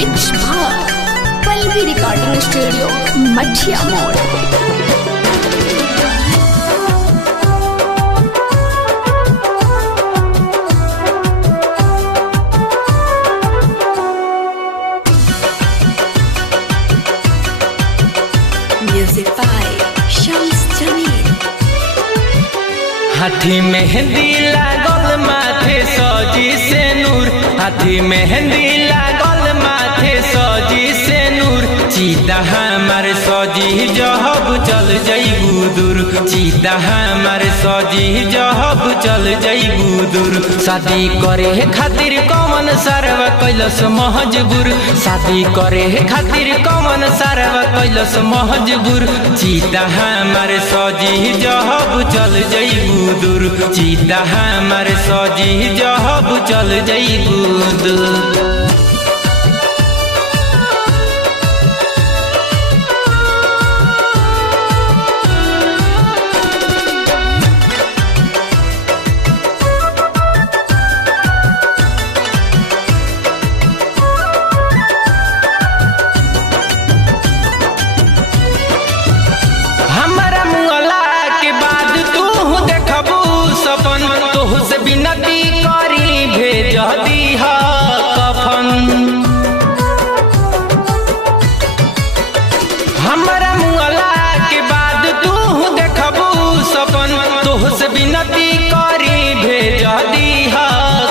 Mix भाग Pallavi recording studio मठिया मोड़। हाथी मेहंदी लागल माथे सजी से नूर, हाथी मेहंदी लागल माथे सजी से नूर। चीता हमार सजी जहब चल जइबू दूर, चीता हमार सजी जहब चल जइबू दूर। शादी करे खातिर कौन सारवा कैलस महजबूर, शादी करे खातिर कौन सारवा कैलस महजबूर। चीता हमार सजी जहब चल जइबू दूर, चीता हमार सजी जहब चल जइबू दूर। विनती करी भेज दीहा कफन, हमरा मुअला के बाद तू देखबू सपन। तोह से विनती करी भेज दीहा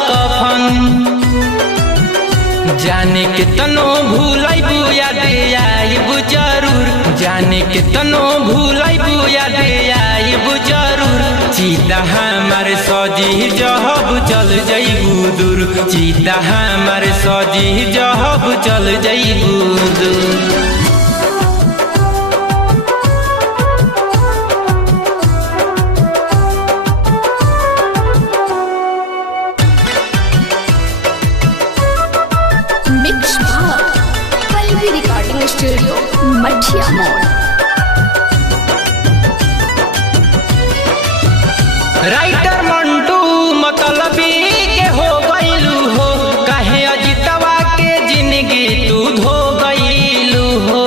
कफन। जाने के तनो भूलैबू याद आइबू जरूर, जाने के तनो भूलैबू याद आइबू जरूर। चीता हमार सजी जहब चल जइबू दूर, चीता हमार सजी जहब चल जइबू दूर। मिक्स भाग पल्लवी रिकॉर्डिंग स्टूडियो मठिया मोड़। राइटर मंटू मतलबी के हो गईलू हो, काहे अजितवा के जिंदगी तू धो गईलू हो।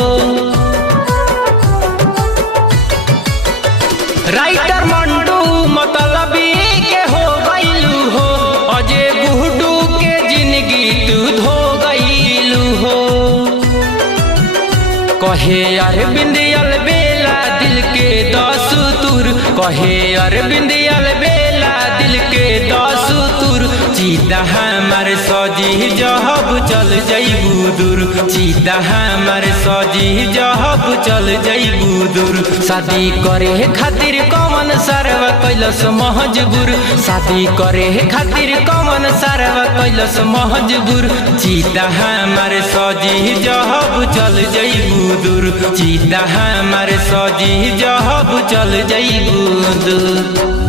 राइटर मंटू मतलबी के हो गईलू हो, अजय गुड्डू के जिंदगी तू धो गईलू हो। कहे अरविंद अलबेला दिल के 10 तुर, कहे अरविंद अलबेला दिल के 10 तुर। चीता हमार सजी जहब चल जइबू दूर, चीता हमार सजी जहब चल जइबू दूर। शादी करे खातिर कौन सारवा कैलस महजबूर, शादी करे खातिर कौन सारवा कैलस महजबूर। चीता हमार सजी जहब चल जइबू दूर, चीता हमार सजी जहब चल जइबू दूर।